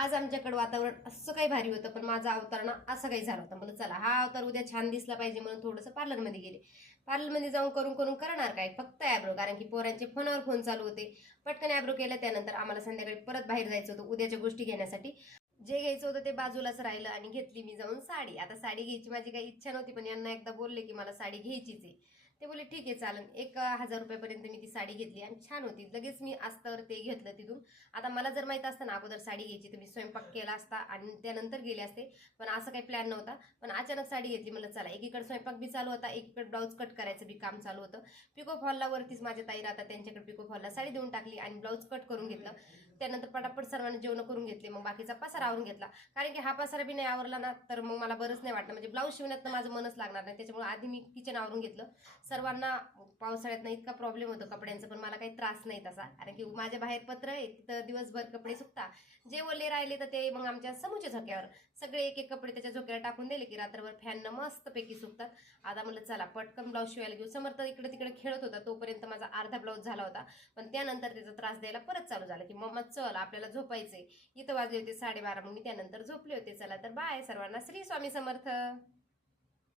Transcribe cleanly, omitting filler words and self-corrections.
आज आमच्याकडे वातावरण असं काही भारी होतं, पण माझा अवतार ना असं काही झालं होतं. म्हणलं चला हा अवतार उद्या छान दिसला पाहिजे म्हणून थोडंसं पार्लरमध्ये गेले. पार्लरमध्ये जाऊन करून करून करणार काय, फक्त ॲब्रो, कारण की पोरांचे फोनवर फोन चालू होते. पटकन ॲब्रो केला. त्यानंतर आम्हाला संध्याकाळी परत बाहेर जायचं होतं उद्याच्या गोष्टी घेण्यासाठी. जे घ्यायचं होतं ते बाजूलाच राहिलं आणि घेतली मी जाऊन साडी. आता साडी घ्यायची माझी काही इच्छा नव्हती, पण यांना एकदा बोलले की मला साडी घ्यायचीच आहे. ते बोलले ठीक आहे चालेल. 1,000 रुपयापर्यंत मी ती साडी घेतली आणि छान होती. लगेच मी अस्तर ते घेतलं तिथून. आता मला जर माहित असतं ना अगोदर साडी घ्यायची तर मी स्वयंपाक केला असता आणि त्यानंतर गेले असते, पण असं काही प्लॅन नव्हता. पण अचानक साडी घेतली. म्हणलं चला, एकीकडे स्वयंपाक बी चालू होता, एकीकडे ब्लाऊज कट करायचं बी काम चालू होतं. पिको फॉलला वरतीच माझ्या ताई राहतात, त्यांच्याकडे पिको फॉलला साडी देऊन टाकली आणि ब्लाऊज कट करून घेतलं. त्यानंतर पटापट सर्वांना जेवण करून घेतले. मग बाकीचा पसारा आवरून घेतला, कारण की हा पसारा बी नाही आवरला ना तर मग मला बरंच नाही वाटलं. म्हणजे ब्लाऊज शिवण्यात माझं मनच लागणार नाही. त्याच्यामुळे आधी मी किचन आवरून घेतलं. सर्वांना पावसाळ्यात इतका प्रॉब्लेम होतो कपड्यांचा, पण मला काही त्रास नाही तसा, कारण की माझ्या बाहेर पत्र आहे, तिथं दिवसभर कपडे सुकता. जे ओले राहिले तर ते मग आमच्या समूच्या झोक्यावर सगळे एक एक कपडे त्याच्या झोक्यावर टाकून दिले की रात्रभर फॅननं मस्तपैकी सुकतात. आता म्हणलं चला पटकन ब्लाऊज शिवायला घेऊ. समर्थ इकडे तिकडे खेळत होता, तोपर्यंत माझा अर्धा ब्लाऊज झाला होता. पण त्यानंतर त्याचा त्रास द्यायला परत चालू झाला की मम्मा चल आपल्याला झोपायचंय. इथं वाजले होते 12:30. मग मी त्यानंतर झोपले होते. चला तर बाय सर्वांना. श्री स्वामी समर्थ.